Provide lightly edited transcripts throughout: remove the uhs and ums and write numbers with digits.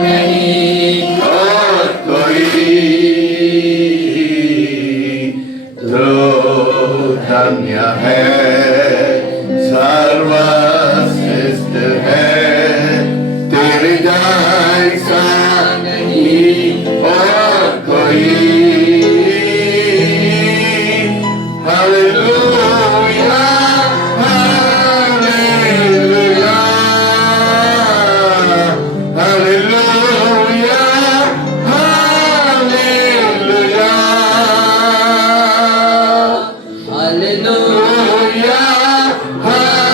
नहीं और कोई तो धन्य है, सर्वश्रेष्ठ है, तेरे जैसा नहीं और कोई। Hallelujah hallelujah hallelujah hallelujah hallelujah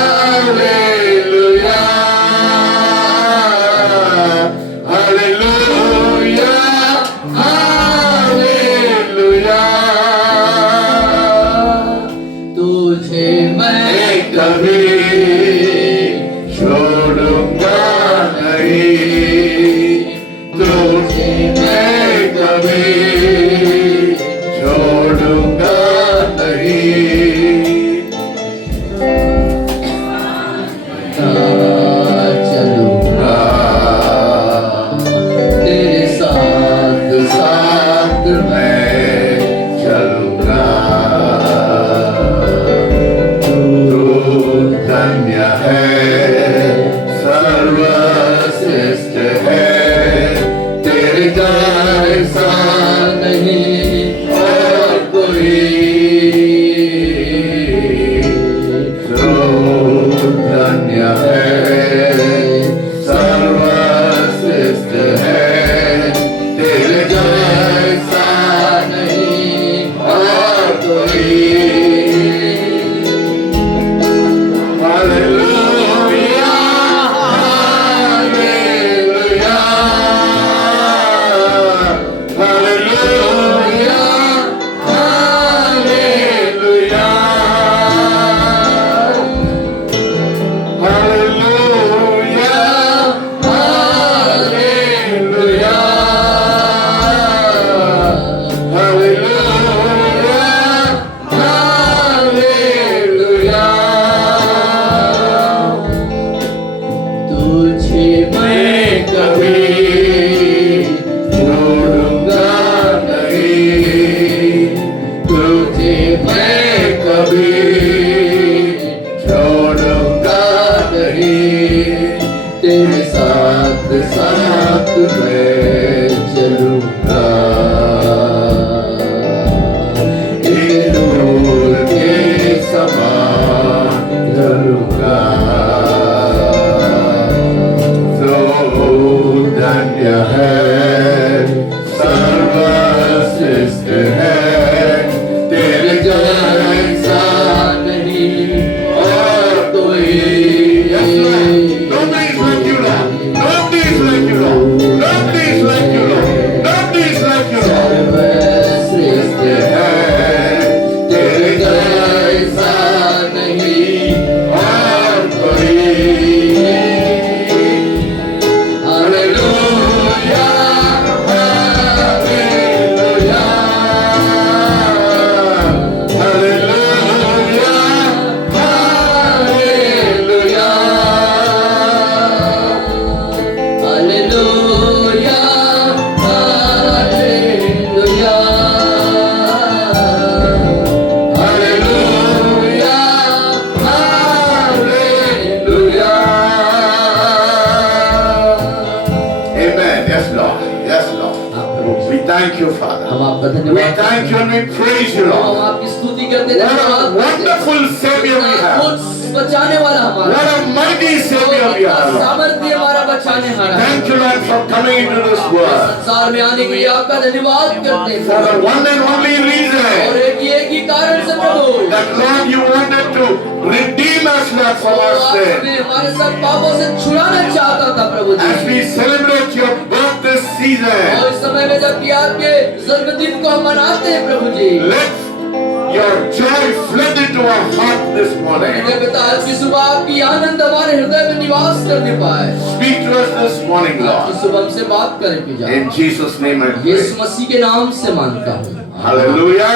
hallelujah hallelujah hallelujah. तुझे मैं कभी छोड़ूंगा नहीं, तुझे मैं कभी छोड़ूंगा नहीं। चलूंगा तेरे साथ साथ मैं चलूंगा, तू धन्य है, सर्वश्रेष्ठ है, तेरे जैसा नहीं और कोई। तू धन्य है, सर्वश्रेष्ठ है, तेरे जैसा नहीं और कोई। Hallelujah hallelujah hallelujah hallelujah hallelujah hallelujah hallelujah hallelujah. तुझे मैं कभी छोड़ूंगा नहीं, तुझे मैं कभी छोड़ूंगा नहीं, तेरे साथ साथ मैं चलूंगा, एक नूर के समान चलूंगा। तो धन्य है, सर्वश्रेष्ठ है, तेरे जैसा नहीं और कोई। Nobody is like you, Lord. Nobody is like you, Lord. Nobody is like you, Lord. Nobody is like you, Lord. सर्वश्रेष्ठ है, तेरे जैसा नहीं और कोई। Hallelujah hallelujah hallelujah hallelujah hallelujah hallelujah hallelujah hallelujah. Amen. Yes, Lord. Yes, Lord. We thank you, Father. हम आपका We धन्यवाद thank you and we praise you, हम Lord. आपकी स्तुति करते हैं, What a धन्यवाद करते हैं। wonderful Savior we have. खुद बचाने वाला हमारा What a mighty Savior we have, Lord. सामर्थ्य हमारा बचाने हारा Thank you, Lord, for coming into this world. संसार में आने के लिए आपका धन्यवाद करते हैं For the one and only और reason एक ही कारण से प्रभु that, Lord, you wanted to redeem us, Lord, from our आप sin. हमें हमारे सब पापों से छुड़ाना चाहता था प्रभु जी As we celebrate your birth this और season, इस समय में जबकि आपके जन्मदिन को हम मनाते हैं प्रभु जी let your joy flood into our heart this morning. मेरे पिता आज की सुबह आपकी आनंद हमारे हृदय में निवास करने पाए Speak to us this morning, आज की Lord. सुबह हमसे बात करें पिता In Jesus' name I pray. यीशु मसीह के नाम से मांगता हूँ Hallelujah.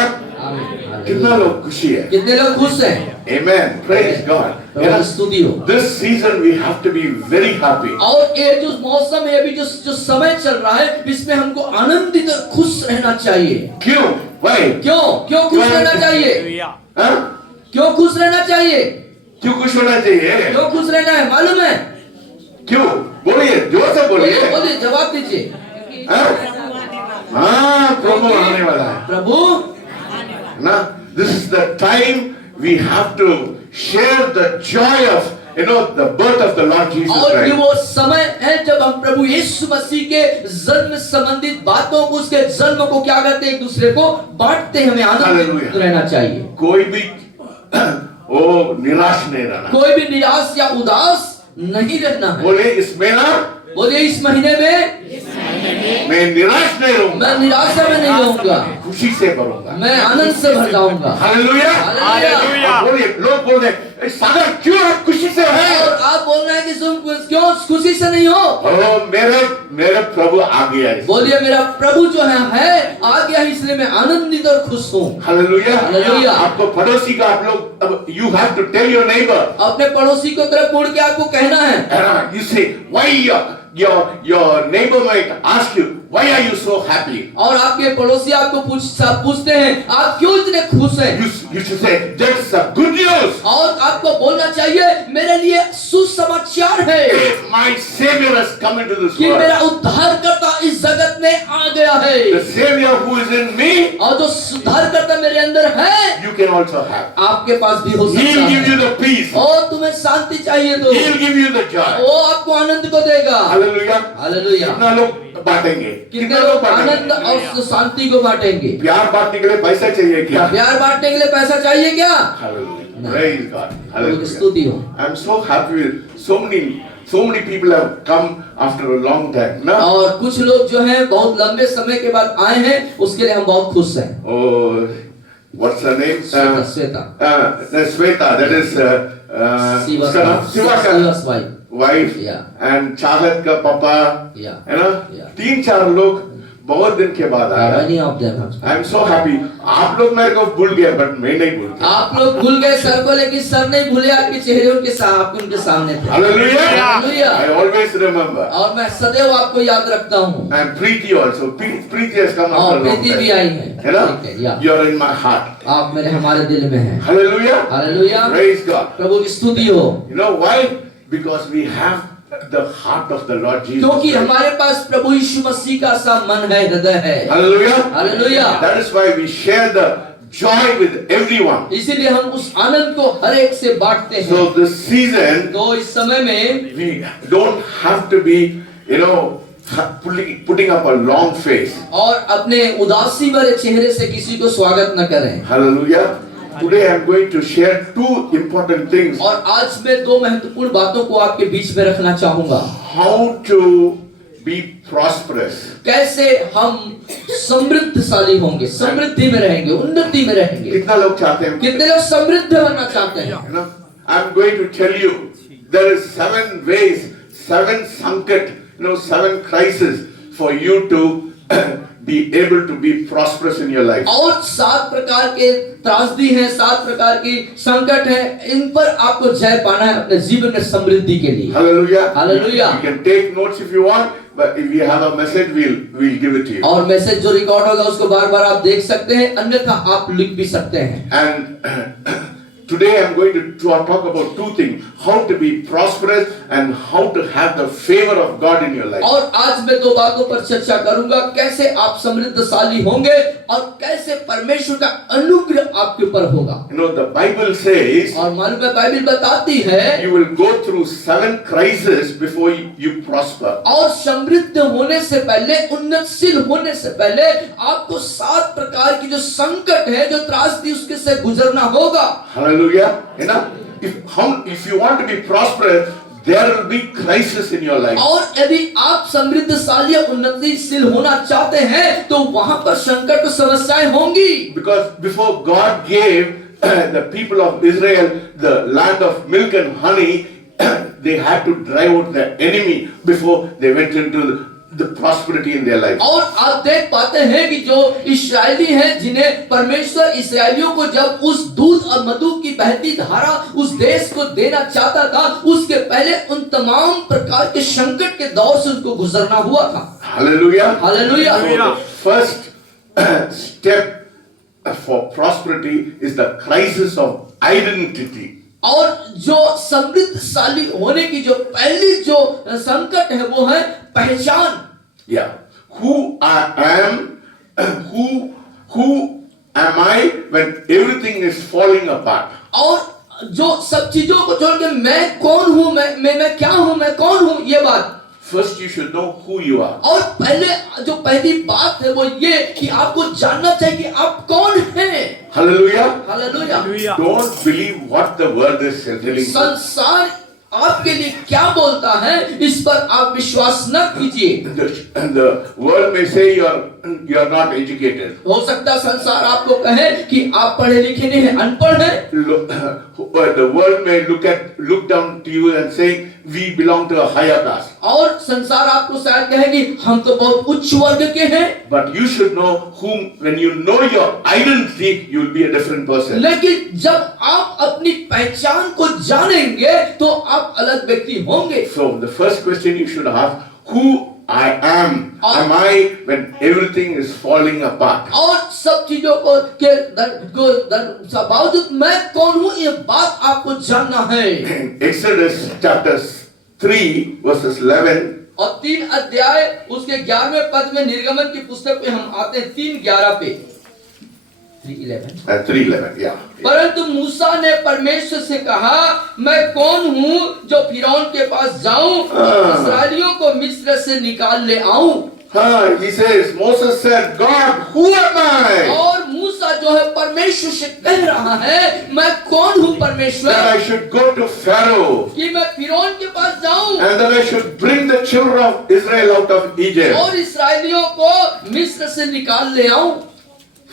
आमीन कितना लोग खुशी है? कितने लोग खुश हैं? Amen. Praise God. You Prabhu know, की स्तुति हो। this season we have to be very happy. और ये जो मौसम है, अभी जो समय चल रहा है, इसमें हमको आनंदित और खुश रहना चाहिए। क्यों? Why? क्यों खुश रहना चाहिए? हाँ? क्यों खुश रहना चाहिए? क्यों खुश होना चाहिए? क्यों खुश रहना है मालूम है? क्यों? बोलिए, जोर से बोलिए। बोलिए, जवाब दीजिए। हाँ, प्रभु आने वाला है प्रभु ना। This is the time we have to share the joy of the birth of the Lord Jesus और ये Christ. वो समय है जब हम प्रभु यीशु मसीह के जन्म संबंधित बातों को, उसके जन्म को क्या करते हैं, एक दूसरे को बांटते हैं। हमें आनंदित Hallelujah. रहना चाहिए। कोई भी वो निराश नहीं रहना। कोई भी निराश या उदास नहीं रहना है। बोले इसमें ना, बोलिए इस महीने में मैं निराश नहीं रहूंगा, मैं निराशा में नहीं रहूंगा, खुशी से भरूंगा, मैं आनंद से भर जाऊंगा। हालेलुया। हालेलुया। बोलिए, लोग बोल रहे सागर क्यों आप खुशी से है? और आप बोल रहे हैं कि तुम क्यों खुशी से नहीं हो? मेरे प्रभु आ गया है। बोलिए मेरा प्रभु जो है आ गया है, इसलिए मैं आनंदित और खुश हूँ। हालेलुया। हालेलुया। आपको पड़ोसी का आप लोग, अब you have to tell your neighbour, अपने पड़ोसी को तरफ मुड़ के आपको कहना है। यू से why your neighbor might ask you, why are you so happy? और आपके पड़ोसी आपको पूछते हैं आप क्यों इतने खुश हैं? You should say that's a good news. और आपको बोलना चाहिए मेरे लिए सुसमाचार है My Savior has come into this कि world. मेरा उद्धारकर्ता इस जगत में आ गया है। The Savior who is in me, और जो उद्धारकर्ता मेरे अंदर है, you can also have. आपके पास भी हो सकता He'll है। give you the peace. और तुम्हें शांति चाहिए तो He'll give you the joy. वो आपको आनंद को देगा। Hallelujah. हालेलुया। कितना लोग बांटेंगे? कितने लोग आनंद और शांति को बांटेंगे? प्यार बांटने के लिए पैसा चाहिए क्या? प्यार बांटने के लिए पैसा चाहिए क्या? Hallelujah. Praise God. प्रभु की स्तुति हो। I'm so happy with so many people have come after a long time. ना? और कुछ लोग जो हैं बहुत लंबे समय के बाद आए हैं, उसके लिए हम बहुत खुश हैं। Oh, what's her name? Shweta. Sweta. That is उसका नाम शिवा का wife. Yeah. And चाहत का पापा, Yeah. है ना? Yeah. 3-4 लोग बहुत दिन के बाद आया। Many of them have. I am so happy. आप लोग मेरे को भूल गए, but मैं नहीं भूल गया। आप लोग भूल गए सर को, लेकिन सर नहीं भूले आपके चेहरे उनके सामने थे। Hallelujah. Hallelujah. I always remember. और मैं सदैव आपको याद रखता हूँ। And Preeti also. Preeti has come after और a long प्रीति भी आई time. है। है ना? ठीक है, yeah. You are in my heart. आप हमारे दिल में हैं। Hallelujah. हालेलुया। Praise God. प्रभु की स्तुति हो। You know why? Because we have the heart of the Lord Jesus. क्योंकि Christ. हमारे पास प्रभु यीशु मसीह का सा मन है, हृदय है। Hallelujah. Hallelujah. That is why we share the joy with everyone. इसीलिए हम उस आनंद को हर एक से बांटते हैं। So this season तो इस समय में we don't have to be, putting up a long face. और अपने उदासी भरे चेहरे से किसी को स्वागत न करें। Hallelujah. Today I am going to share 2 important things. और आज मैं 2 महत्वपूर्ण बातों को आपके बीच में रखना चाहूंगा। How to be prosperous. कैसे हम समृद्धशाली होंगे, समृद्धि में रहेंगे, उन्नति में रहेंगे। कितना लोग चाहते हैं? कितने लोग समृद्ध बनना चाहते हैं? I am going to tell you there is 7 ways, 7 sankat, 7 crises for you to be able to be prosperous in your life. और 7 प्रकार के त्रासदी हैं, 7 प्रकार की संकट हैं, इन पर आपको जय पाना है अपने जीवन में समृद्धि के लिए। Hallelujah. Hallelujah. You can take notes if you want, but if you have a message, we'll give it to you. और मैसेज जो रिकॉर्ड होगा उसको बार-बार आप देख सकते हैं, अन्यथा आप लिख भी सकते हैं। And today I'm going to talk about 2 things: how to be prosperous and how to have the favor of God in your life. और आज मैं 2 बातों पर चर्चा करूंगा, कैसे आप समृद्धशाली होंगे और कैसे परमेश्वर का अनुग्रह आपके ऊपर होगा। The Bible says और मालूम है बाइबल बताती है you will go through 7 crises before you prosper. और समृद्ध होने से पहले, उन्नतशील होने से पहले आपको 7 प्रकार की जो संकट है, जो त्रासदी, उसके से गुजरना होगा। Hallelujah. If you want to be prosperous, there will be crisis in your life. और यदि आप समृद्धशाली या उन्नतिशील होना चाहते हैं तो वहां पर संकट और समस्याएं होंगी। Because before God gave the people of Israel the land of milk and honey, they had to drive out the enemy before they went into the prosperity in their life. और आप देख पाते हैं कि जो इस्राएली हैं, जिन्हें परमेश्वर इस्राएलियों को जब उस दूध और मधु की बहती धारा उस देश को देना चाहता था, उसके पहले उन तमाम प्रकार के संकट के दौर से उसको गुजरना हुआ था। Hallelujah. Hallelujah. So the first step for prosperity is the crisis of identity. और जो समृद्धशाली होने की जो पहली जो संकट है वो है पहचान। Yeah. Who I am, who am I when everything is falling apart? और जो सब चीजों को छोड़ के मैं कौन हूँ, मैं क्या हूँ, मैं कौन हूँ, ये बात। First you should know who you are. और पहले जो पहली बात है वो ये कि आपको जानना चाहिए कि आप कौन हैं। Hallelujah. Hallelujah. Don't believe what the world is telling you. संसार आपके लिए क्या बोलता है, इस पर आप विश्वास न कीजिए। The world may say you are not educated. हो सकता है संसार आपको कहे कि आप पढ़े लिखे नहीं हैं, अनपढ़ हैं। The world may look down to you and say we belong to a higher caste. और संसार आपको शायद कहे कि हम तो बहुत उच्च वर्ग के हैं। But you should know whom. When you know your identity, you will be a different person. लेकिन जब आप अपनी पहचान को जानेंगे तो आप अलग व्यक्ति होंगे। So the first question you should ask, who I am. Am I when everything is falling apart? और सब चीजों को बावजूद मैं कौन हूँ, ये बात आपको जानना है। Exodus chapter 3 verses 11. और 3 अध्याय उसके 11वें पद में, निर्गमन की पुस्तक पे हम आते हैं 3:11 पे। 3:11, yeah. परंतु मूसा ने परमेश्वर से कहा, मैं कौन हूँ जो फिरौन के पास जाऊं, इस्राएलियों को मिस्र से निकाल ले आऊं। He says, Moses said, God, who am I? और मूसा जो है परमेश्वर से कह रहा है, मैं कौन हूँ परमेश्वर, That I should go to Pharaoh कि मैं फिरौन के पास जाऊं and that I should bring the children of Israel out of Egypt. और इस्राएलियों को मिस्र से निकाल ले आऊं।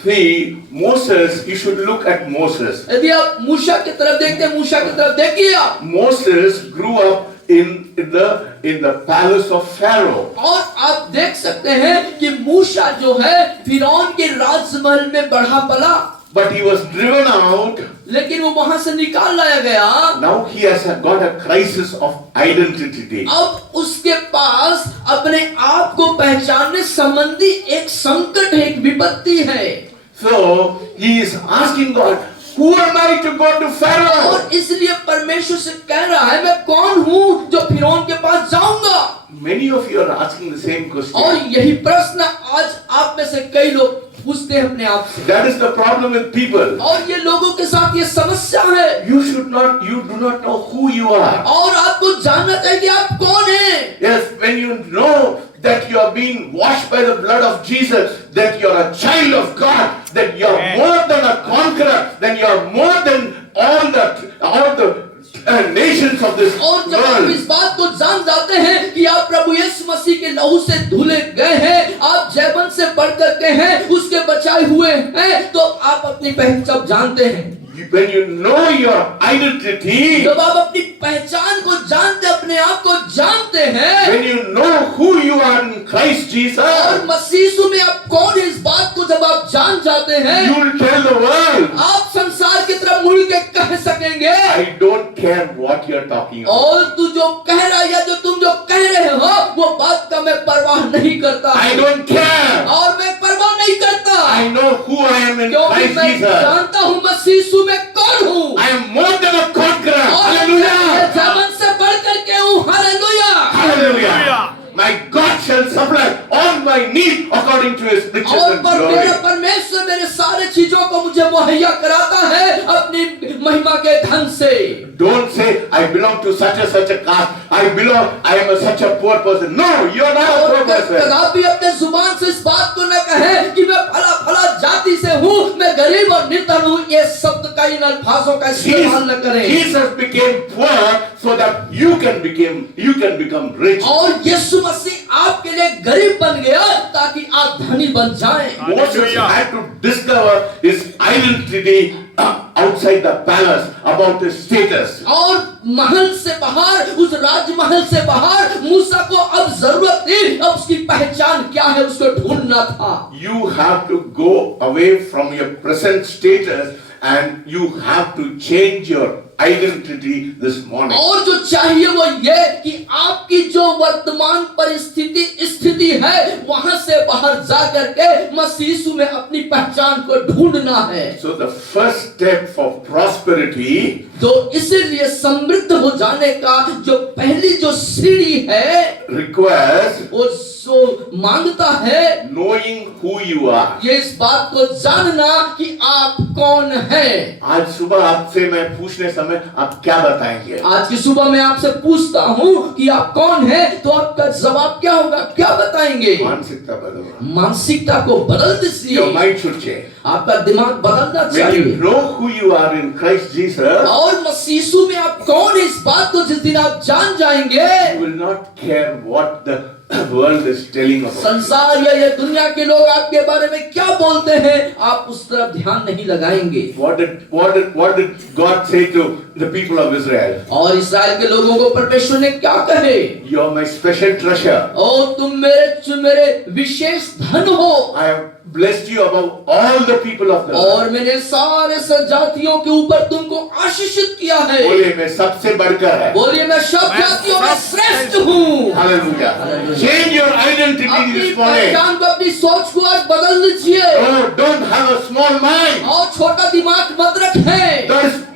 See, Moses, you should look at Moses. यदि आप मूसा की तरफ देखते हैं, मूसा की तरफ देखिए आप। Moses grew up in the palace of Pharaoh. और आप देख सकते हैं कि मूसा जो है फिरौन के राजमहल में बढ़ा पला, But he was driven out. लेकिन वो वहां से निकाल लाया गया। Now he has got a crisis of identity. अब उसके पास अपने आप को पहचानने संबंधी एक संकट है, एक विपत्ति है। So he is asking God, who am I to go to Pharaoh? और इसलिए परमेश्वर से कह रहा है, मैं कौन हूँ जो फिरौन के पास जाऊंगा। Many of you are asking the same question. और यही प्रश्न आज आप में से कई लोग पूछते हैं अपने आप से। That is the problem with people. और ये लोगों के साथ ये समस्या है। You do not know who you are. और आपको जानना चाहिए कि आप कौन हैं। Yes, when you know that you are being washed by the blood of Jesus, that you are a child of God, that you are more than a conqueror, then you are more than all the nations of this और जब आप world. इस बात को जान जाते हैं कि आप प्रभु यीशु मसीह के लहू से धुले गए हैं, आप जैवन से बढ़कर के हैं, उसके बचाए हुए हैं, तो आप अपनी पहचान जानते हैं। When you know your identity, जब आप अपनी पहचान को जानते, अपने आप को जानते हैं, when you know who you are in Christ Jesus, और मसीह यीशु में आप कौन है, इस बात को जब आप जान जाते हैं, you will tell the world, आप संसार की तरफ मुड़ के कह सकेंगे, I don't care what you are talking about. और तू जो कह रहा है या जो तुम जो कह रहे हो, वो बात का मैं परवाह नहीं करता। I don't care. और मैं परवाह नहीं करता। I know who I am in क्योंकि Christ मैं Jesus. जानता हूँ मसीह यीशु में कौन हूँ। I am more than a conqueror. और मैं Hallelujah. जवान से बढ़ करके हूँ। Hallelujah. Hallelujah. My God shall supply all my need according to His riches और and पर glory. मेरा परमेश्वर मेरे सारे चीजों को मुझे मुहैया कराता है अपनी महिमा के धन से। Don't say I belong to such a caste. I am such a poor person. No, you are not a poor person. कदापि अपने जुबान से इस बात को न कहे कि मैं फला जाति से हूँ, मैं गरीब और निर्धन हूँ। ये शब्द का इन अल्फाजों का इस्तेमाल न करें। Jesus became poor so that you can become rich. और यीशु मसीह आपके लिए गरीब बन गया ताकि आप धनी बन जाएं। Moses had to discover his identity out outside the palace about his status. और महल से बाहर, उस राजमहल से बाहर मूसा को अब जरूरत थी, अब उसकी पहचान क्या है उसको ढूंढना था। You have to go away from your present status and you have to change your identity this morning. और जो चाहिए वो ये कि आपकी जो वर्तमान स्थिति है वहां से बाहर जा करके मसीह यीशु में अपनी पहचान को ढूंढना है। So the first step for prosperity, तो इसीलिए समृद्ध हो जाने का जो पहली जो सीढ़ी है requires वो जो मांगता है knowing who you are. ये इस बात को जानना कि आप कौन हैं। आज सुबह आपसे मैं पूछने समय आप क्या बताएंगे? आज की सुबह मैं आपसे पूछता हूँ कि आप कौन हैं, तो आपका जवाब क्या होगा, क्या बताएंगे? मानसिकता बदलना। मानसिकता को बदल दीजिए। Your mind should change. आपका दिमाग बदलना When you चाहिए। know who you are in Christ Jesus, और मसीह यीशु में आप कौन है इस बात को जिस दिन आप जान जाएंगे, you will not care what the world is telling about you. संसार या ये दुनिया के लोग आपके बारे में क्या बोलते हैं, आप उस तरफ ध्यान नहीं लगाएंगे। What did God say to the people of Israel? और इस्राएल के लोगों को परमेश्वर ने क्या कहे? You are my special treasure. ओ तुम मेरे विशेष धन हो। I have blessed you above all the people of the earth. और मैंने सारे जातियों के ऊपर तुमको आशीषित किया है। बोलिए मैं सबसे बढ़कर है। बोलिए मैं सब जातियों में श्रेष्ठ हूँ। Hallelujah. Change your identity अपनी this morning. पहचान को, अपनी सोच को आज बदल लीजिए। Oh, don't have a small mind. और छोटा दिमाग मत रखें।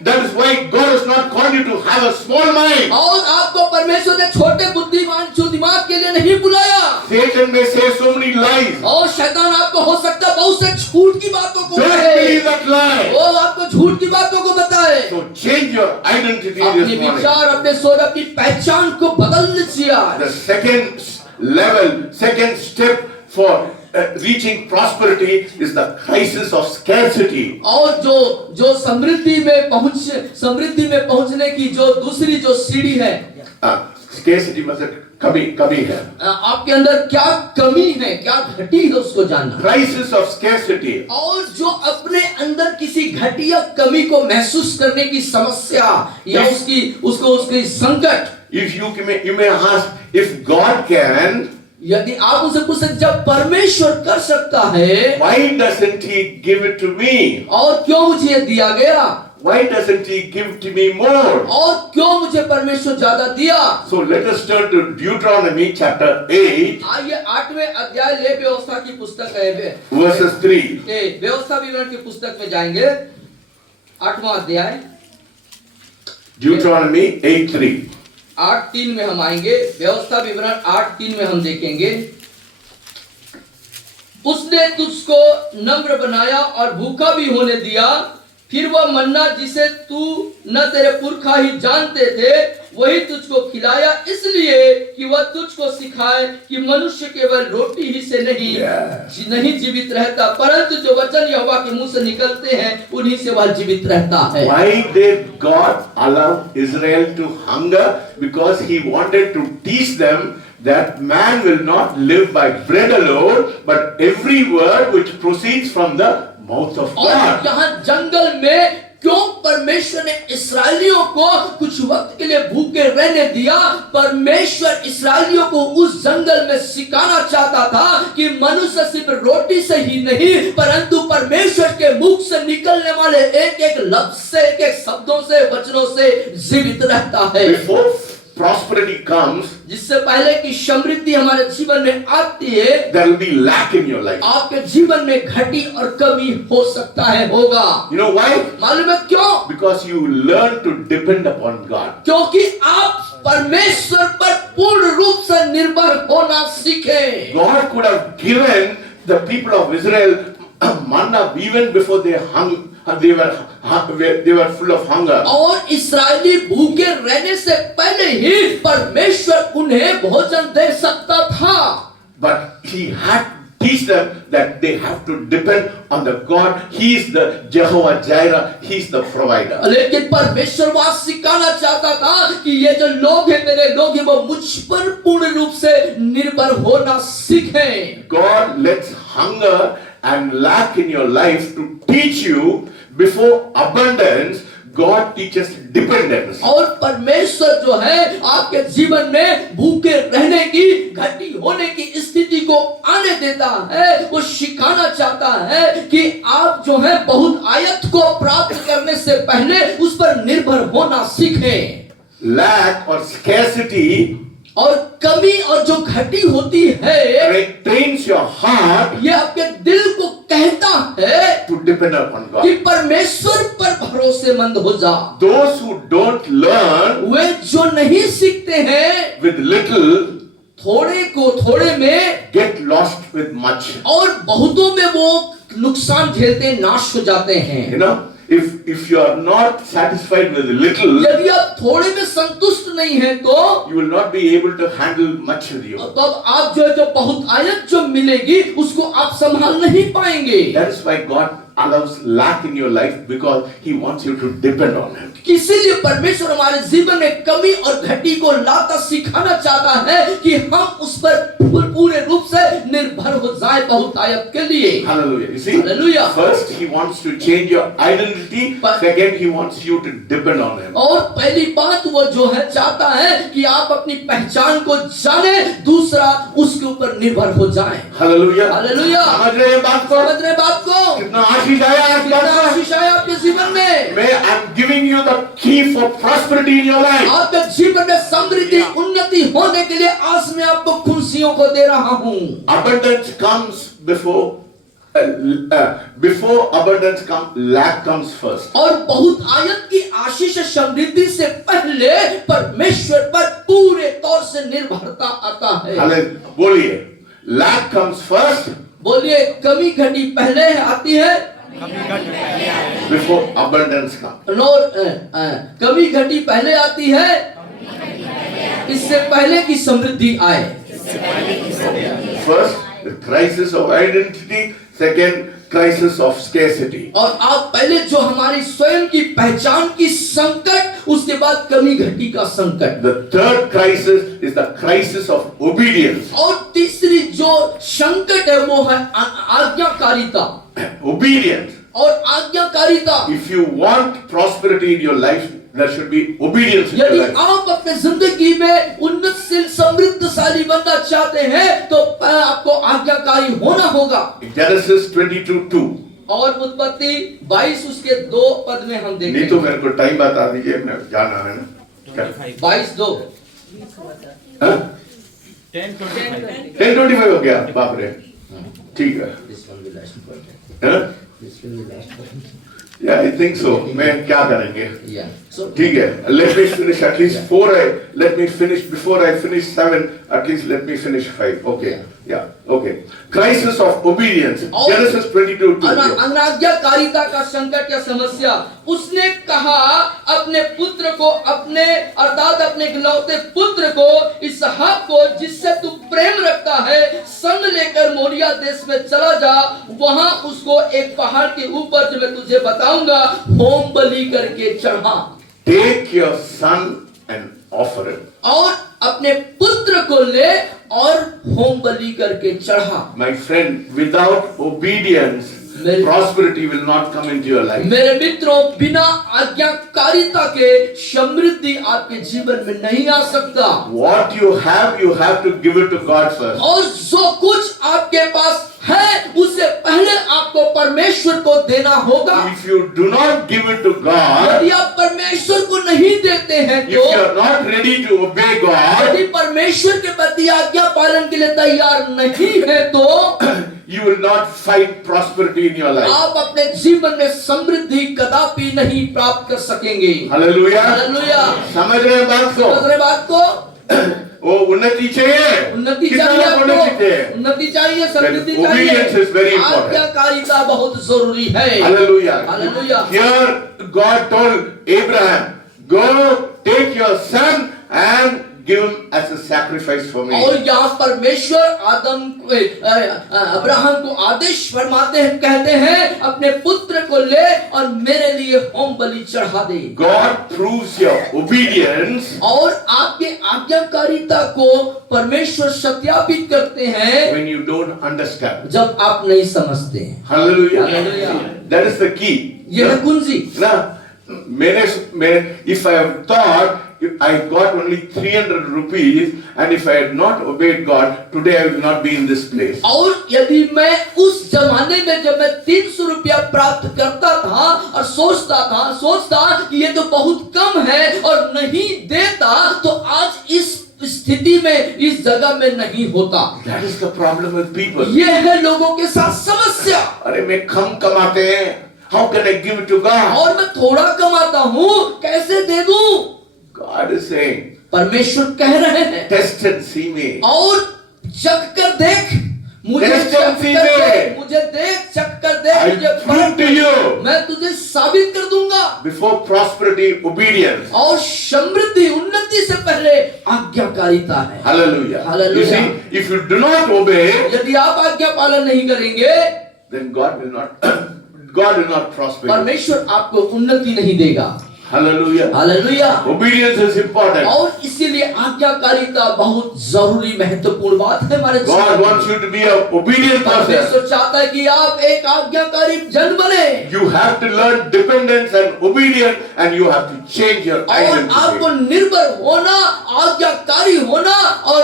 That is why God has not called you to have a small mind. और आपको परमेश्वर ने छोटे बुद्धिमान जो दिमाग के लिए नहीं बुलाया। Satan may say so many lies. और शैतान आपको हो सकता है बहुत से झूठ की बातों को Don't कहे। believe that lie. वो आपको झूठ की बातों को बताए। So change your identity अपने this morning. विचार, अपने सोच, अपनी पहचान को बदल लीजिए आज। The second step for reaching prosperity is the crisis of scarcity. और जो समृद्धि में पहुंचने की जो दूसरी जो सीढ़ी है, Scarcity मतलब कमी है। आपके अंदर क्या कमी है, क्या घटी है उसको जानना। Crisis of scarcity. और जो अपने अंदर किसी घटिया कमी को महसूस करने की समस्या या उसकी संकट। If you may ask if God can, यदि आप उसे पूछे जब परमेश्वर कर सकता है, why doesn't He give it to me? और क्यों मुझे दिया गया? Why doesn't He give to me more? और क्यों मुझे परमेश्वर ज्यादा दिया? So let us turn to Deuteronomy chapter 8, आइए 8वें अध्याय ले व्यवस्था की पुस्तक है verses 3. व्यवस्था विवरण की पुस्तक में जाएंगे। 8वां अध्याय Deuteronomy 8:3. 8:3 में हम आएंगे। व्यवस्था विवरण 8:3 में हम देखेंगे। उसने तुझको नम्र बनाया और भूखा भी होने दिया, फिर वह मन्ना जिसे तू न तेरे पुरखा ही जानते थे वही तुझको खिलाया, इसलिए कि वह तुझको सिखाए कि मनुष्य केवल रोटी ही से नहीं जीवित रहता, परंतु जो वचन यहोवा के मुंह से निकलते हैं उन्हीं से वह जीवित रहता है। Why did God allow Israel to hunger? Because He wanted to teach them that man will not live by bread alone, but every word which proceeds from the mouth of और God. यहाँ जंगल में क्यों परमेश्वर ने इस्राएलियों को कुछ वक्त के लिए भूखे रहने दिया? परमेश्वर इस्राएलियों को उस जंगल में सिखाना चाहता था कि मनुष्य सिर्फ रोटी से ही नहीं परंतु परमेश्वर के मुख से निकलने वाले एक एक लफ्ज से, एक एक शब्दों से, वचनों से जीवित रहता है। Before prosperity comes, जिससे पहले कि समृद्धि हमारे जीवन में आती है, there will be lack in your life. आपके जीवन में घटी और कमी हो सकता है, होगा। You know why? मालूम है क्यों? Because you learn to depend upon God. क्योंकि आप परमेश्वर पर पूर्ण रूप से निर्भर होना सीखे। God could have given the people of Israel manna even before they were full of hunger. और इस्राएली भूखे रहने से पहले ही परमेश्वर उन्हें भोजन दे सकता था। But He had to teach them that they have to depend on the God. He is the Jehovah Jireh. He is the provider. लेकिन परमेश्वर वह सिखाना चाहता था कि ये जो लोग हैं, मेरे लोग हैं, वो मुझ पर पूर्ण रूप से निर्भर होना सीखें। God lets hunger and lack in your life to teach you before abundance, God teaches dependence. और परमेश्वर जो है आपके जीवन में भूखे रहने की, घटी होने की स्थिति को आने देता है। वो सिखाना चाहता है कि आप जो है बहुत आयत को प्राप्त करने से पहले उस पर निर्भर होना सीखें। Lack or scarcity और कमी और जो घटी होती है, trains your heart ये आपके दिल को कहता है to depend upon कि God. परमेश्वर पर भरोसेमंद हो जा। Those who don't learn वे जो नहीं सीखते हैं with little थोड़े को थोड़े में, get lost with much. और बहुतों में वो नुकसान झेलते, नाश हो जाते हैं। You know, if you are not satisfied with little, यदि आप थोड़े में संतुष्ट नहीं हैं तो you will not be able to handle much with you. तब आप जो बहुत आयत जो मिलेगी उसको आप संभाल नहीं पाएंगे। That is why God allows lack in your life, because He wants you to depend on Him. इसीलिए परमेश्वर हमारे जीवन में कमी और घटी को लाता सिखाना चाहता है कि हम उस पर पूरे रूप से निर्भर हो जाए बहुत आयत के लिए। Hallelujah. You see, Hallelujah. first He wants to change your identity. Second, He wants you to depend on Him. और पहली बात वो जो है चाहता है कि आप अपनी पहचान को जाने, दूसरा उसके ऊपर निर्भर हो जाएं। Hallelujah. हालेलुया। समझ रहे हैं बात को? समझ रहे बात को? कितना आशीष आया आज कितना बात को? आशीष आया आपके जीवन में? मैं I'm giving you the key for prosperity in your life. आपके जीवन में समृद्धि, उन्नति होने के लिए आज मैं आपको कुर्सियों को दे रहा हूँ। Abundance comes before abundance comes, lack comes first. और बहुत आयत की आशीष समृद्धि से पहले परमेश्वर पर पूरे तौर से निर्भरता आता है। Hallelujah. बोलिए, lack comes first. बोलिए, कमी घटी पहले आती है before abundance comes. और कमी घटी पहले आती है इससे पहले की समृद्धि आए। First, the crisis of identity. Second, crisis of scarcity. और आप पहले जो हमारी स्वयं की पहचान की संकट, उसके बाद कमी घटी का संकट। The third crisis is the crisis of obedience. और तीसरी जो संकट है वो है आज्ञाकारिता। Obedience. और आज्ञाकारिता। If you want prosperity in your life, there should be obedience in your यदि life. आप अपने जिंदगी में उन्नतशील समृद्धशाली बनना चाहते हैं तो आपको आज्ञाकारी होना होगा। Genesis 22:2. और उत्पत्ति 22 उसके 2 पद में हम देखेंगे। नहीं तो मेरे को टाइम बता दीजिए, मैं जाना है ना। 22:2। 10:25 हो गया, बाप रे। ठीक है। हाँ? Yeah, I think so. मैं क्या करेंगे? ठीक है। Let me finish at least 4. Let me finish before I finish 7. At least let me finish 5. Okay. Yeah. Okay. Crisis of obedience. Genesis 22:2. अनाज्ञाकारिता का संकट या समस्या। उसने कहा अपने पुत्र को, अपने अर्थात अपने इकलौते पुत्र को, इसहाक को, जिससे तू प्रेम रखता है, संग लेकर मोरिया देश में चला जा। वहां उसको एक पहाड़ के ऊपर जो मैं तुझे बताऊंगा होम बलि करके चढ़ा। Take your son and offer him. और अपने पुत्र को ले और होम बलि करके चढ़ा। My friend, without obedience, prosperity will not come into your life. मेरे मित्रों, बिना आज्ञाकारिता के समृद्धि आपके जीवन में नहीं आ सकता। What you have to give it to God first. और जो कुछ आपके पास है उसे पहले आपको परमेश्वर को देना होगा। If you do not give it to God, यदि आप परमेश्वर को नहीं देते हैं if तो, you are not ready to obey God, यदि परमेश्वर के प्रति आज्ञा पालन के लिए तैयार नहीं है तो you will not find prosperity in your life. आप अपने जीवन में समृद्धि कदापि नहीं प्राप्त कर सकेंगे। Hallelujah. हालेलुया। समझ रहे हैं बात को? समझ रहे बात को? वो उन्नति चाहिए, उन्नति कितना चाहिए उन्नति आपको, चाहिए? उन्नति चाहिए, समृद्धि Then obedience is very चाहिए। important. आज्ञाकारिता बहुत जरूरी है। Hallelujah. Hallelujah. Here God told Abraham, go take your son and give him as a sacrifice for me. और यहाँ परमेश्वर अब्राहम को आदेश फरमाते हैं, कहते हैं अपने पुत्र को ले और मेरे लिए होम बलि चढ़ा दे। God proves your obedience और आपके आज्ञाकारिता को परमेश्वर सत्यापित करते हैं when you don't understand. जब आप नहीं समझते हैं। Hallelujah. Hallelujah. That is the key. ये है कुंजी। ना मैंने if I have thought if I got only 300 rupees and if I had not obeyed God, today I will not be in this place. और यदि मैं उस जमाने में जब मैं 300 रुपया प्राप्त करता था और सोचता कि ये तो बहुत कम है और नहीं देता, तो आज इस स्थिति में इस जगह में नहीं होता। That is the problem with people. ये है लोगों के साथ समस्या। अरे मैं कम कमाते हैं, how can I give it to God? और मैं थोड़ा कमाता हूँ, कैसे दे दूं? God is saying, परमेश्वर कह रहे हैं, test and see me. और चख कर देख, मुझे Test चख and see कर me. देख, मुझे देख, चख कर देख, I'll मुझे prove परख to कर, you. मैं तुझे साबित कर दूंगा। Before prosperity, obedience. और समृद्धि उन्नति से पहले आज्ञाकारिता है। Hallelujah. Hallelujah. You see, if you do not obey, यदि आप आज्ञा पालन नहीं करेंगे, then God will not prosper you. परमेश्वर आपको उन्नति नहीं देगा। Hallelujah. Hallelujah. Obedience is important. और इसीलिए आज्ञाकारिता बहुत जरूरी महत्वपूर्ण बात है हमारे God जीवन में। wants you to be an obedient person. परमेश्वर चाहता है कि आप एक आज्ञाकारी जन बने, You have to learn dependence and obedience, and you have to change your और आपको identity. निर्भर होना, आज्ञाकारी होना और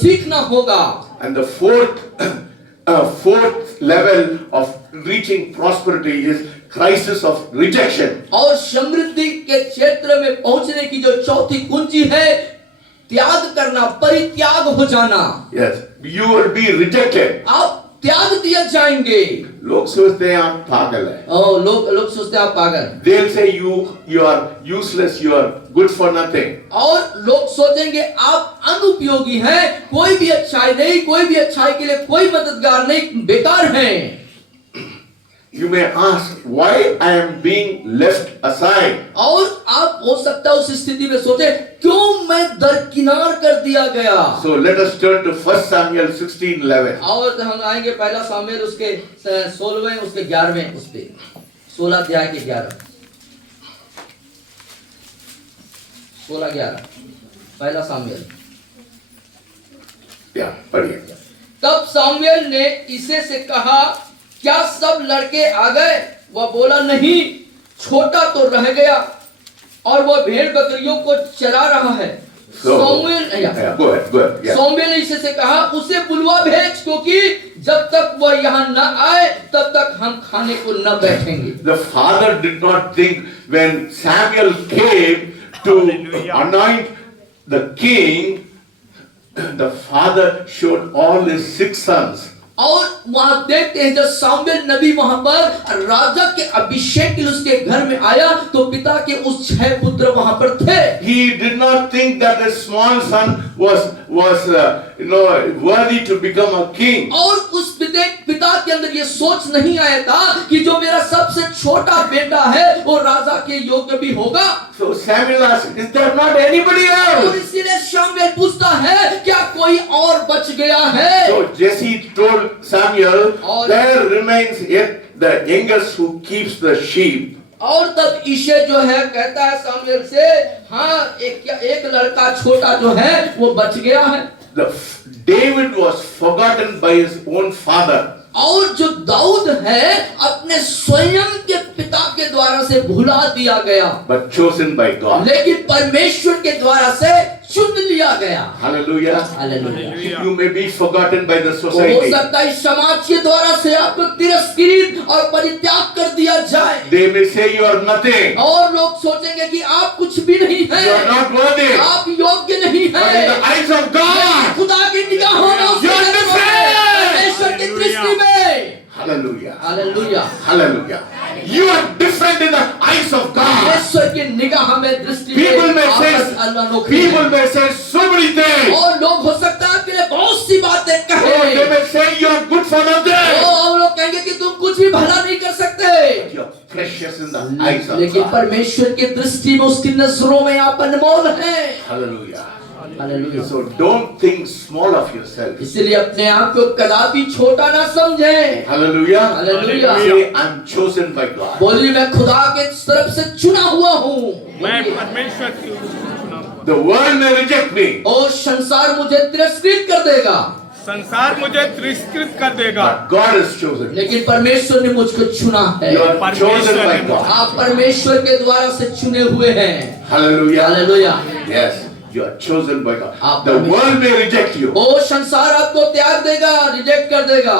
सीखना होगा। And the fourth level of reaching prosperity is crisis of rejection. और समृद्धि के क्षेत्र में पहुंचने की जो चौथी कुंजी है, त्याग करना, परित्याग हो जाना। Yes, you will be rejected. आप त्याग दिए जाएंगे। लोग सोचते हैं आप पागल हैं. लोग सोचते हैं आप पागल। They'll say you are useless, you are good for nothing. और लोग सोचेंगे आप अनुपयोगी हैं, कोई भी अच्छाई नहीं, कोई भी अच्छाई के लिए कोई मददगार नहीं, बेकार हैं। You may ask why I am being left aside. और आप हो सकता है उस स्थिति में सोचे क्यों मैं दरकिनार कर दिया गया। So let us turn to 1 Samuel 16:11. और हम आएंगे पहला सामुएल उसके 16वें उसके 11वें उस पे 16 अध्याय के 11 16-11 पहला सामुएल। पढ़िए। तब सामुएल ने इसे से कहा, क्या सब लड़के आ गए? वह बोला, नहीं, छोटा तो रह गया और वह भेड़ बकरियों को चरा रहा है। सामुएल ने इसे से कहा, उसे बुलवा भेज, क्योंकि जब तक वह यहाँ न आए तब तक हम खाने को न बैठेंगे। The father did not think when Samuel came to anoint the king, the father showed all his 6 sons. और वहां देखते हैं जब सामुएल नबी वहां पर राजा के अभिषेक के लिए उसके घर में आया तो पिता के उस 6 पुत्र वहां पर थे। He did not think that the small son was worthy to become a king. और उस पिता के अंदर ये सोच नहीं आया था कि जो मेरा सबसे छोटा बेटा है वो राजा के योग्य भी होगा। So Samuel asked, is there not anybody और else? इसीलिए शामुएल पूछता है, क्या कोई और बच गया है? So Jesse told Samuel, और there remains yet the youngest who keeps the sheep. और तब ईशे जो है कहता है सामुएल से, हाँ एक लड़का छोटा जो है वो बच गया है। David was forgotten by his own father. और जो दाऊद है अपने स्वयं के पिता के द्वारा से भुला दिया गया, but chosen by God. लेकिन परमेश्वर के द्वारा से चुन लिया गया। Hallelujah. Hallelujah. You may be forgotten by the हो society. सकता है समाज के द्वारा से आपको तिरस्कृत और परित्याग कर दिया जाए। They may say you are nothing. और लोग सोचेंगे कि आप कुछ भी नहीं हैं, You are not worthy. आप योग्य नहीं But in हैं। the eyes of God, खुदा की निगाहों में You are different. परमेश्वर की दृष्टि में hallelujah. Hallelujah. Hallelujah. You are different in the eyes of God. परमेश्वर की निगाह में दृष्टि में People may आप अनोखे say, हैं। so many things. और लोग हो सकता है आपके लिए बहुत सी बातें Oh, कहें। they may say you are good for nothing. और लोग कहेंगे कि तुम कुछ भी भला नहीं कर सकते। You are precious in the eyes of लेकिन God. परमेश्वर की दृष्टि में उसकी नजरों में आप अनमोल हैं। Hallelujah. Hallelujah. So don't think small of yourself. इसलिए अपने आप को कदापि छोटा ना समझें। Hallelujah. Hallelujah. Say, I'm chosen by God. बोलिए मैं खुदा के तरफ से चुना हुआ हूँ। मैं परमेश्वर की चुना हुआ। The world may reject me. और संसार मुझे तिरस्कृत कर देगा। संसार मुझे तिरस्कृत कर देगा, but God has chosen you. लेकिन परमेश्वर ने मुझको चुना है। You are chosen by God. आप परमेश्वर के द्वारा से चुने हुए हैं। Hallelujah. Hallelujah. Yes, you are chosen by God. आप The world may reject you, ओ संसार आपको त्याग देगा, रिजेक्ट कर देगा,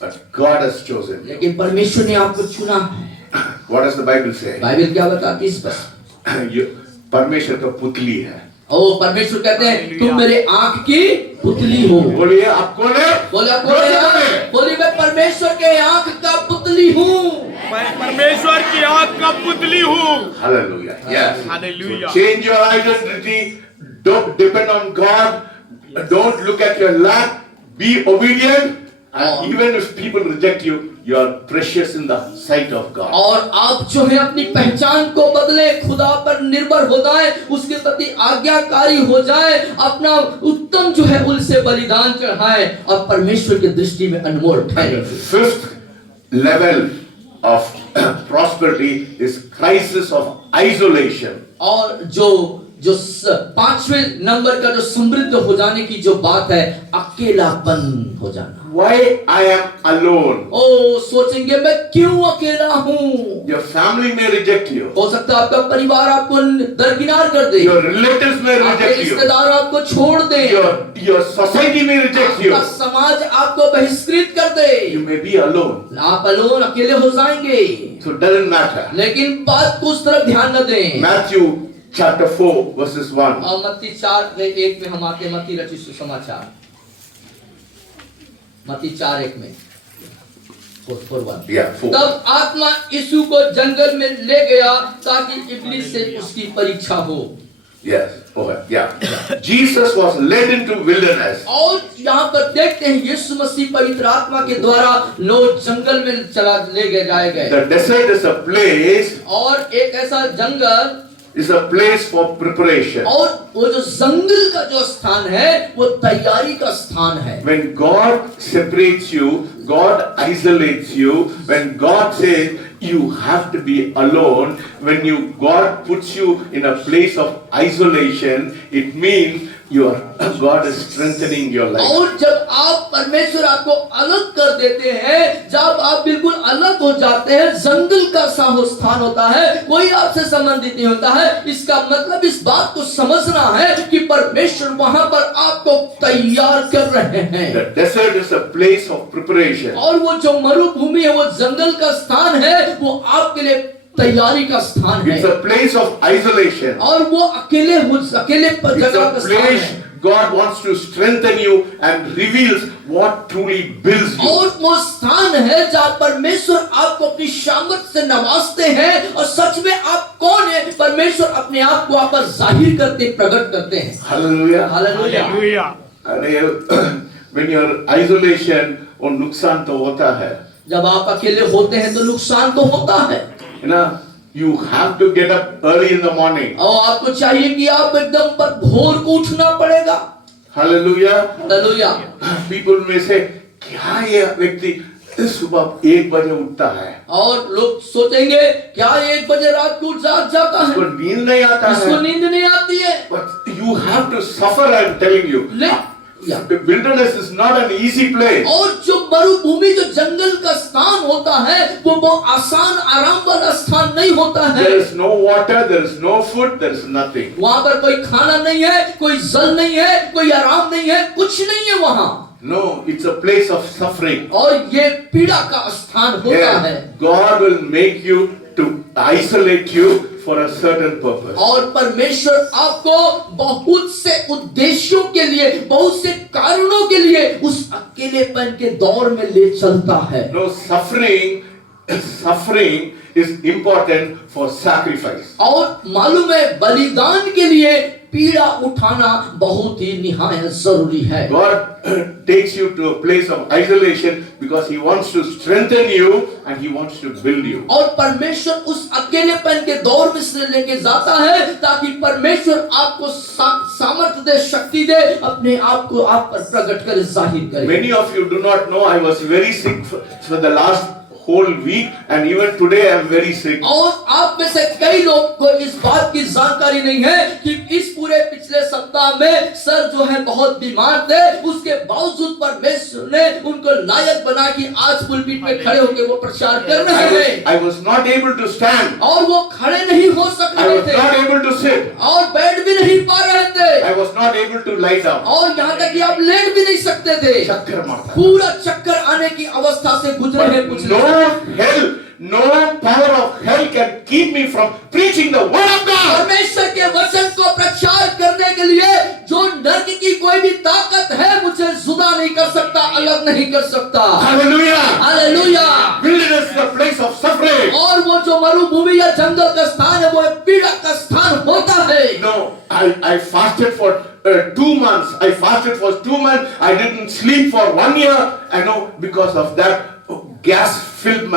but God has chosen you. लेकिन परमेश्वर ने आपको चुना है। What does the Bible say? Bible क्या बताती है इस पर? You, परमेश्वर का पुतली है। ओ परमेश्वर कहते हैं तुम मेरे आंख की पुतली हो। बोलिए आप कौन है? बोला बोली मैं परमेश्वर के आंख का पुतली हूँ। मैं परमेश्वर की आंख का पुतली हूँ। Hallelujah. Yes. Hallelujah. So change your identity. Don't depend on God. Don't look at your lack. Be obedient. And even if people reject you, you are precious in the sight of God. और आप जो है अपनी पहचान को बदले, खुदा पर निर्भर हो जाए, उसके प्रति आज्ञाकारी हो जाए, अपना उत्तम जो है उनसे बलिदान चढ़ाए और परमेश्वर की दृष्टि में अनमोल ठहरे। Fifth level of prosperity is crisis of isolation. और जो पांचवें नंबर का जो समृद्ध हो जाने की जो बात है, अकेलापन हो जाना। Why I am alone? ओ सोचेंगे मैं क्यों अकेला हूँ। Your family may reject you. हो सकता है आपका परिवार आपको दरकिनार कर दे, Your relatives may आपके reject you. रिश्तेदार आपको छोड़ दे, Your society may reject you. आपका समाज आपको बहिष्कृत कर दे, You may be alone. आप अलोन अकेले हो जाएंगे। So it doesn't matter. लेकिन बात को उस तरफ ध्यान न दें। Matthew chapter 4 verses 1. और मत्ती 4:1 में हम आते हैं, मत्ती रचित सुसमाचार, मत्ती 4:1 में 4:1। Yeah, 4. तब आत्मा यीशु को जंगल में ले गया ताकि इब्लीस से उसकी परीक्षा हो। Yes. Okay. Yeah. Jesus was led into wilderness. और यहाँ पर देखते हैं यीशु मसीह पवित्र आत्मा के द्वारा लोग जंगल में ले जाए गए। The desert is a place, और एक ऐसा जंगल is a place for preparation. और वो जो जंगल का जो स्थान है वो तैयारी का स्थान है। When God separates you, God isolates you. When God says you have to be alone, when God puts you in a place of isolation, it means God is strengthening your life. और जब आप परमेश्वर आपको अलग कर देते हैं, जब आप बिल्कुल अलग हो जाते हैं, जंगल का सा स्थान होता है, कोई आपसे संबंधित नहीं होता है, इसका मतलब इस बात को समझना है कि परमेश्वर वहां पर आपको तैयार कर रहे हैं। The desert is a place of preparation. और वो जो मरुभूमि है वो जंगल का स्थान है, वो आपके लिए तैयारी का स्थान है। It's a place of isolation. और वो अकेले पर It's जगह a का स्थान place है। God wants to strengthen you and reveals what truly builds you. और वो स्थान है जहाँ परमेश्वर आपको अपनी सामर्थ से नवाजते हैं और सच में आप कौन है, परमेश्वर अपने आप को आप पर जाहिर करते, प्रकट करते हैं। Hallelujah. हालेलुया। Hallelujah. अरे when you're isolation और नुकसान तो होता है। जब आप अकेले होते हैं तो नुकसान तो होता है। You know, you have to get up early in the morning. और आपको चाहिए कि आप एकदम पर भोर को उठना पड़ेगा। Hallelujah. Hallelujah. People may say, क्या ये व्यक्ति सुबह 1 बजे उठता है? और लोग सोचेंगे क्या 1 बजे रात को जाग जाता है, इसको नींद नहीं आता इसको है। नींद नहीं आती है। But you have to suffer, I'm telling you. The wilderness is not an easy place. और जो मरुभूमि जो जंगल का स्थान होता है वो बहुत आसान आराम वाला स्थान नहीं होता है। There is no water, there is no food, there is nothing. वहाँ पर कोई खाना नहीं है, कोई जल नहीं है, कोई आराम नहीं है, कुछ नहीं है वहाँ। No, it's a place of suffering. और ये पीड़ा का स्थान होता है। God will make you to isolate you for a certain purpose. और परमेश्वर आपको बहुत से उद्देश्यों के लिए, बहुत से कारणों के लिए उस अकेलेपन के दौर में ले चलता है। No, suffering is important for sacrifice. और मालूम है बलिदान के लिए पीड़ा उठाना बहुत ही निहायत जरूरी है। God takes you to a place of isolation because He wants to strengthen you and He wants to build you. और परमेश्वर उस अकेलेपन के दौर में से लेके जाता है ताकि परमेश्वर आपको सामर्थ्य दे, शक्ति दे, अपने आप को आप पर प्रकट करे, जाहिर करे। Many of you do not know I was very sick for the last whole week, and even today I am very sick. और आप में से कई लोग को इस बात की जानकारी नहीं है कि इस पूरे पिछले सप्ताह में सर जो है बहुत बीमार थे, उसके बावजूद परमेश्वर ने उनको लायक बना कि आज पुलपिट में खड़े होकर वो प्रचार कर रहे हैं। I was not able to stand. और वो खड़े नहीं हो सक I रहे was थे not able to sit. और बैठ भी नहीं पा रहे थे I was not able to lie down. और यहाँ तक कि आप लेट भी नहीं सकते थे। चक्कर मारता। पूरा चक्कर आने की अवस्था से गुजरे हैं कुछ No लोग। hell, no power of hell can keep me from preaching the word of God. परमेश्वर के वचन को प्रचार करने के लिए जो नरक की कोई भी ताकत है मुझे जुदा नहीं कर सकता, अलग नहीं कर सकता। Hallelujah. Hallelujah. Wilderness is a place of suffering. और वो जो मरुभूमि या जंगल का स्थान है वो पीड़ा का स्थान होता है। No, I fasted for 2 months. I fasted for 2 months. I didn't sleep for 1 year. I know because of that gas filled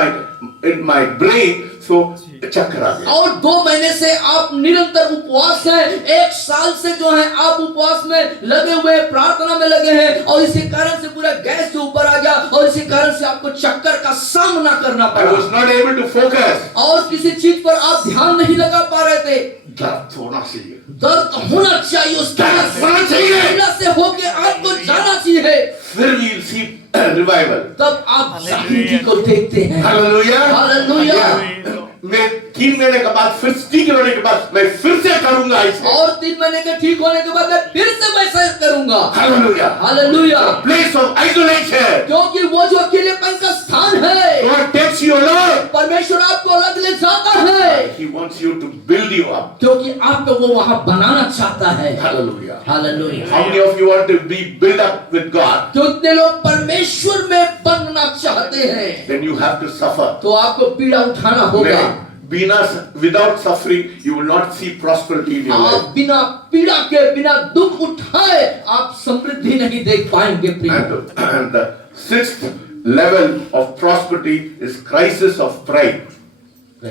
in my brain. So चक्कर आ गया। और 2 महीने से आप निरंतर उपवास हैं, 1 साल से जो है आप उपवास में लगे हुए हैं, प्रार्थना में लगे हैं, और इसी कारण से पूरा गैस जो ऊपर आ गया और इसी कारण से आपको चक्कर का सामना करना I पड़ा was not able to focus. और किसी चीज पर आप ध्यान नहीं लगा पा रहे थे। दर्द होना चाहिए। दर्द होना चाहिए, उस दर्द होना चाहिए। पीड़ा से होके आपको जाना चाहिए, फिर we'll see revival. तब आप जागृति को देखते हैं। Hallelujah. हालेलुया। मैं 3 महीने के बाद फिर ठीक होने के बाद मैं फिर से करूंगा ऐसे। और 3 महीने के ठीक होने के बाद मैं फिर से वैसा करूंगा। Hallelujah. Hallelujah. Place of isolation. क्योंकि वो जो अकेलेपन का स्थान है, God takes you alone. परमेश्वर आपको अलग ले जाता है, He wants you to build you up. क्योंकि आपको वो वहां बनाना चाहता है। Hallelujah. Hallelujah. How many of you want to be built up with God? कितने लोग परमेश्वर में बनना चाहते हैं? Then you have to suffer. तो आपको पीड़ा उठाना होगा। Without suffering, you will not see prosperity in your life. आप बिना पीड़ा के, बिना दुख उठाए आप समृद्धि नहीं देख पाएंगे प्रिय। And the 6th level of prosperity is crisis of pride.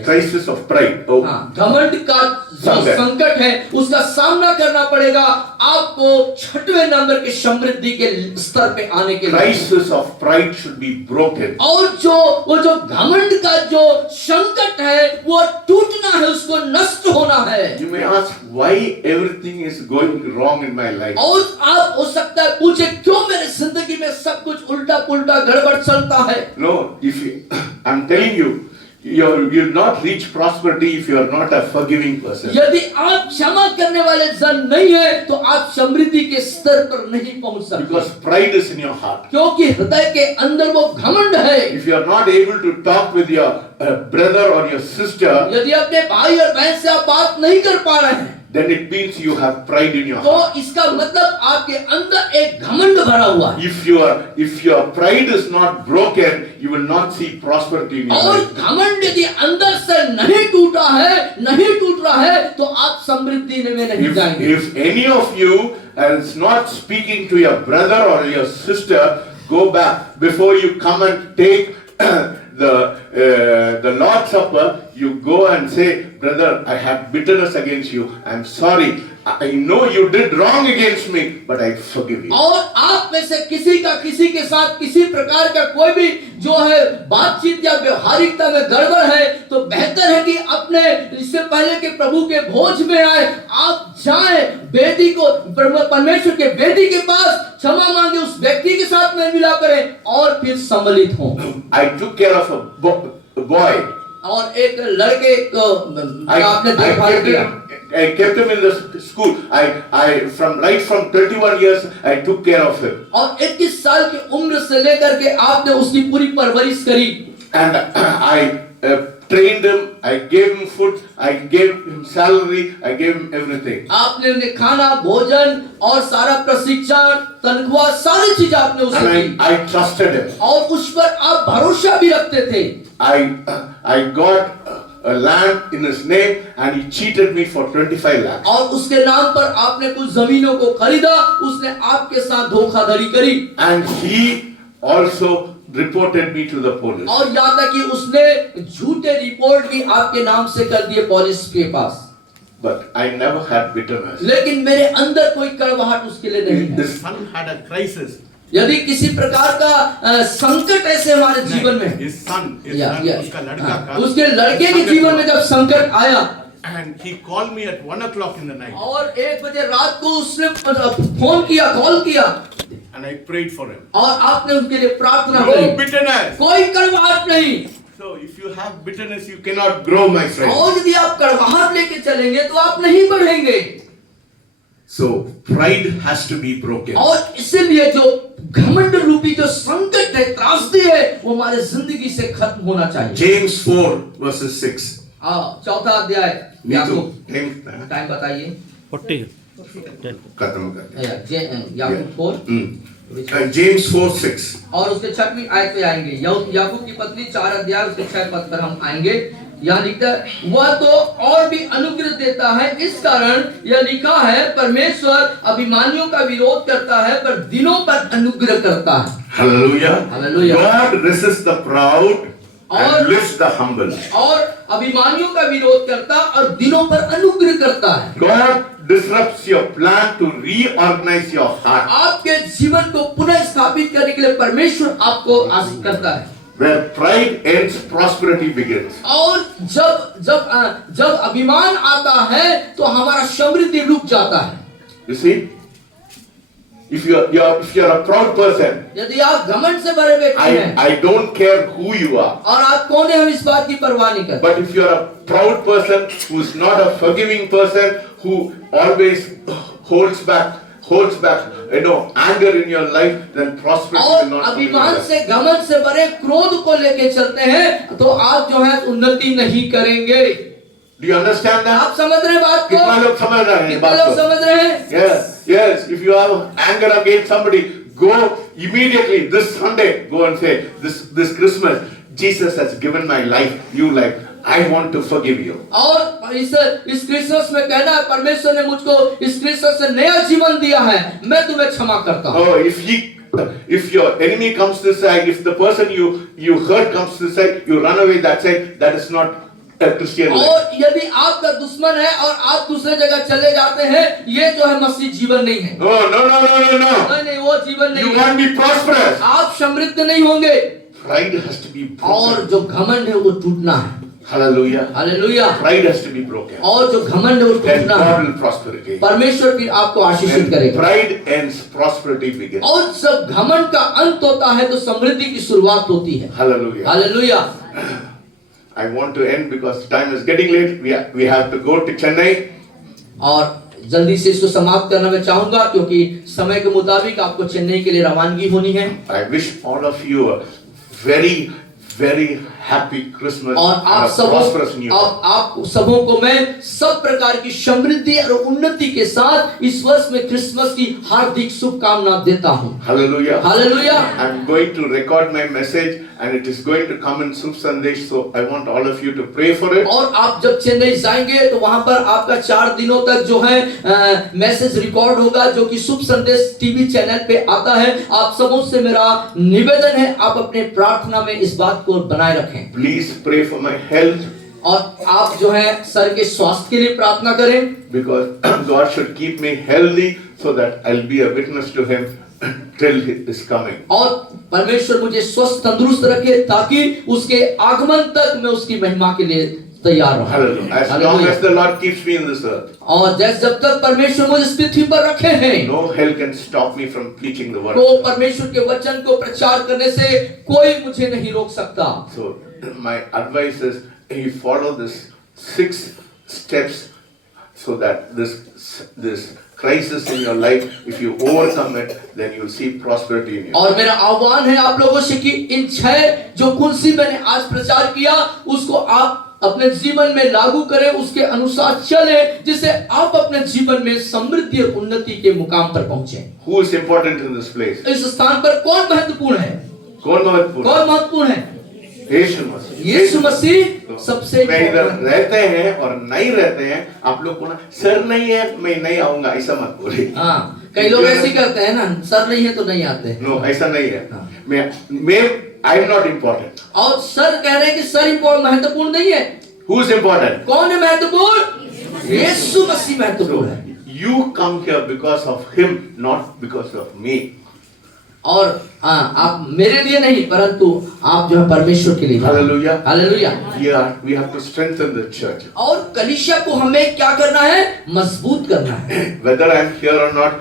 Crisis of pride. Oh. घमंड का जो संकट है उसका सामना करना पड़ेगा आपको 6वें नंबर के समृद्धि के स्तर पे आने के लिए। Crisis of pride should be broken. और वो जो घमंड का जो संकट है वो टूटना है, उसको नष्ट होना है। You may ask why everything is going wrong in my life. और आप हो सकता है पूछे क्यों मेरे जिंदगी में सब कुछ उल्टा पुल्टा गड़बड़ चलता है। No, I'm telling you, you'll not reach prosperity if you are not a forgiving person. यदि आप क्षमा करने वाले जन नहीं है तो आप समृद्धि के स्तर पर नहीं पहुंच सकते। Because pride is in your heart. क्योंकि हृदय के अंदर वो घमंड है। If you are not able to talk with your brother or your sister, यदि अपने भाई और बहन से आप बात नहीं कर पा रहे हैं, then it means you have pride in your तो heart. इसका मतलब आपके अंदर एक घमंड भरा हुआ है। If your pride is not broken, you will not see prosperity in your और life. घमंड यदि अंदर से नहीं टूट रहा है तो आप समृद्धि में नहीं जाएंगे। If any of you is not speaking to your brother or your sister, go back before you come and take the Lord's Supper. You go and say, brother, I have bitterness against you. I'm sorry. I know you did wrong against me, but I forgive you. और आप में से किसी के साथ किसी प्रकार का कोई भी जो है बातचीत या व्यवहारिकता में गड़बड़ है तो बेहतर है कि अपने इससे पहले कि प्रभु के भोज में आए आप जाएं वेदी को, परमेश्वर के वेदी के पास क्षमा मांगे, उस व्यक्ति के साथ में मिला करें और फिर सम्मिलित हों। I took care of a boy. और एक लड़के को आपने देखभाल किया। I kept him in the school. From 31 years, I took care of him. और 21 साल की उम्र से लेकर के आपने उसकी पूरी परवरिश करी। And I trained him. I gave him food. I gave him salary. I gave him everything. आपने उन्हें खाना, भोजन और सारा प्रशिक्षण, तनख्वाह, सारी चीज आपने उसे दी। And I trusted him. और उस पर आप भरोसा भी रखते थे। I got a land in his name and he cheated me for 25 lakhs. और उसके नाम पर आपने कुछ जमीनों को खरीदा, उसने आपके साथ धोखाधड़ी करी। And he also reported me to the police. और यहाँ तक कि उसने झूठे रिपोर्ट भी आपके नाम से कर दिए पुलिस के पास। But I never had bitterness. लेकिन मेरे अंदर कोई कड़वाहट उसके लिए नहीं है। This son had a crisis. यदि किसी प्रकार का संकट ऐसे हमारे जीवन में his son, या, उसका लड़का का उसके लड़के के जीवन में जब संकट आया and he called me at 1 o'clock in the night और 1 बजे रात को उसने फोन किया, कॉल किया and I prayed for him. और आपने उनके लिए प्रार्थना No करी। bitterness. कोई कड़वाहट नहीं। So if you have bitterness, you cannot grow, my friend. और यदि आप कड़वाहट लेके चलेंगे तो आप नहीं बढ़ेंगे। So pride has to be broken. और इसीलिए जो घमंड रूपी जो संकट है, त्रासदी है, वो हमारे जिंदगी से खत्म होना चाहिए। James 4 verses 6. चौथा अध्याय याकूब, Time टाइम बताइए। 40 खत्म कर याकूब 4 James 4:6. और उसके 6वीं आयत पे आएंगे। याकूब की पत्री 4 अध्याय उसके 6 पद पर हम आएंगे। यहाँ लिखता है, वह तो और भी अनुग्रह देता है, इस कारण यह लिखा है, परमेश्वर अभिमानियों का विरोध करता है पर दिनों पर अनुग्रह करता है। Hallelujah. Hallelujah. God resists the proud and और- lifts the humble. और अभिमानियों का विरोध करता और दिनों पर अनुग्रह करता है। God disrupts your plan to reorganize your heart. आपके जीवन को पुनः स्थापित करने के लिए परमेश्वर आपको आशीष करता है। Where pride ends, prosperity begins. और जब अभिमान आता है तो हमारा समृद्धि रुक जाता है। You see, if you're a proud person, यदि आप घमंड से भरे व्यक्ति हैं I don't care who you are. और आप कौन है, हम इस बात की परवाह नहीं करते। But if you're a proud person who's not a forgiving person, who always holds back, anger in your life, then prosperity will और not come in your अभिमान life. से घमंड से भरे क्रोध को लेके चलते हैं तो आप जो है उन्नति नहीं करेंगे। Do you understand that? आप समझ रहे हैं बात को? कितना लोग समझ रहे हैं कितना बात लोग को? समझ रहे हैं? Yes. If you have anger against somebody, go immediately this Sunday. Go and say, this Christmas, Jesus has given my life new life. I want to forgive you. और इस क्रिसमस में कहना है, परमेश्वर ने मुझको इस क्रिसमस से नया जीवन दिया है, मैं तुम्हें क्षमा करता हूँ। Oh, if your enemy comes this side, if the person you hurt comes this side, you run away that side. That is not a Christian life. और यदि आपका दुश्मन है और आप दूसरे जगह चले जाते हैं, ये जो है मसीह जीवन नहीं है। No. नहीं, वो जीवन नहीं You है। can't be prosperous. आप समृद्ध नहीं होंगे। Pride has to be और broken. जो घमंड है वो टूटना है। Hallelujah. Hallelujah. Pride has to be broken. और जो घमंड है वो Then टूटना God है। will prosper again. परमेश्वर फिर आपको आशीषित When करेगा। pride ends, prosperity begins. और जब घमंड का अंत होता है तो समृद्धि की शुरुआत होती है। Hallelujah. Hallelujah. I want to end because time is getting late. We have to go to Chennai. और जल्दी से इसको समाप्त करना मैं चाहूंगा क्योंकि समय के मुताबिक आपको चेन्नई के लिए रवानगी होनी है। I wish all of you a very, very happy Christmas और and आप a prosperous New Year. आप सबों को मैं सब प्रकार की समृद्धि और उन्नति के साथ इस वर्ष में क्रिसमस की हार्दिक शुभकामना देता हूँ। Hallelujah. Hallelujah. I'm going to record my message and it is going to come in Subh Sandesh, so I want all of you to pray for it. और आप जब चेन्नई जाएंगे तो वहां पर आपका 4 दिनों तक जो है मैसेज रिकॉर्ड होगा जो कि शुभ संदेश टीवी चैनल पे आता है। आप सबों से मेरा निवेदन है, आप अपने प्रार्थना में इस बात को बनाए रखें। Please pray for my health और आप जो है सर के स्वास्थ्य के लिए प्रार्थना करें because God should keep me healthy so that I'll be a witness to Him till He is coming. और परमेश्वर मुझे स्वस्थ तंदुरुस्त रखे ताकि उसके आगमन तक मैं उसकी महिमा के लिए तैयार रहूं। Hallelujah. As long hallelujah. as the Lord keeps me in this earth, और जब तक परमेश्वर मुझे इस पृथ्वी पर रखे हैं no hell can stop me from preaching the word. तो परमेश्वर के वचन को प्रचार करने से कोई मुझे नहीं रोक सकता। So my advice is you follow this 6 steps so that this crisis in your life, if you overcome it, then you'll see prosperity in you. और मेरा आह्वान है आप लोगों से कि इन 6 जो कुंसी मैंने आज प्रचार किया उसको आप अपने जीवन में लागू करें, उसके अनुसार चले जिससे आप अपने जीवन में समृद्धि और उन्नति के मुकाम पर पहुंचे। Who is important in this place? इस स्थान पर कौन महत्वपूर्ण है? कौन महत्वपूर्ण? कौन महत्वपूर्ण है? यीशु मसीह। यीशु मसीह सबसे मैं इधर रहते हैं और नहीं रहते हैं, आप लोग को ना सर नहीं है मैं नहीं आऊंगा ऐसा मत बोलिए। हाँ, कई लोग ऐसे ही करते हैं ना, सर नहीं है तो नहीं आते। नो, ऐसा नहीं है। हाँ। मैं आई एम नॉट इम्पोर्टेंट। और सर कह रहे हैं कि सर महत्वपूर्ण नहीं है। Who is important? कौन है महत्वपूर्ण? यीशु मसीह महत्वपूर्ण है। You come here because of Him, not because of me. और आप मेरे लिए नहीं परंतु आप जो है परमेश्वर के लिए। Hallelujah. Hallelujah. We have to strengthen the church. और कलीसिया को हमें क्या करना है? मजबूत करना है। Whether I'm here or not,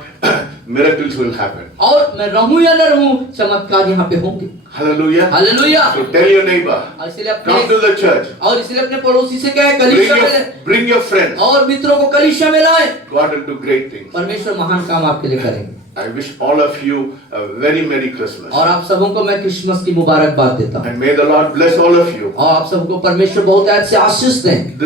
miracles will happen. और मैं रहूं या न रहूं, चमत्कार यहाँ पे होंगे। Hallelujah. Hallelujah. So tell your neighbor, और इसलिए come to the church. और इसलिए अपने पड़ोसी से क्या है? Bring कलीसिया में bring your friends. और मित्रों को कलीसिया में लाए। God will do great things. परमेश्वर महान काम आपके लिए करेंगे। I wish all of you a very Merry Christmas. और आप सबों को मैं क्रिसमस की मुबारकबाद देता हूँ। And may the Lord bless all of you. और आप सबको परमेश्वर बहुत अच्छे आशीष दें।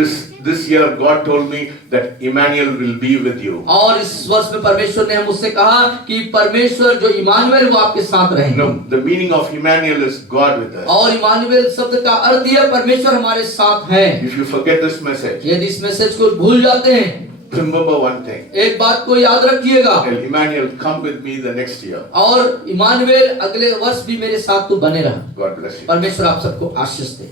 This year God told me that Emmanuel will be with you. और इस वर्ष में परमेश्वर ने मुझसे कहा कि परमेश्वर जो इमानुएल वो आपके साथ रहेंगे। No, the meaning of Emmanuel is God with us. और इमानुएल शब्द का अर्थ यह परमेश्वर हमारे साथ है। If you forget this message, यदि इस मैसेज को भूल जाते हैं, remember one thing. एक बात को याद रखिएगा। Tell Emmanuel, come with me the next year. और इमानुएल अगले वर्ष भी मेरे साथ तू बने रहा। God bless you. परमेश्वर आप सबको आशीष दे।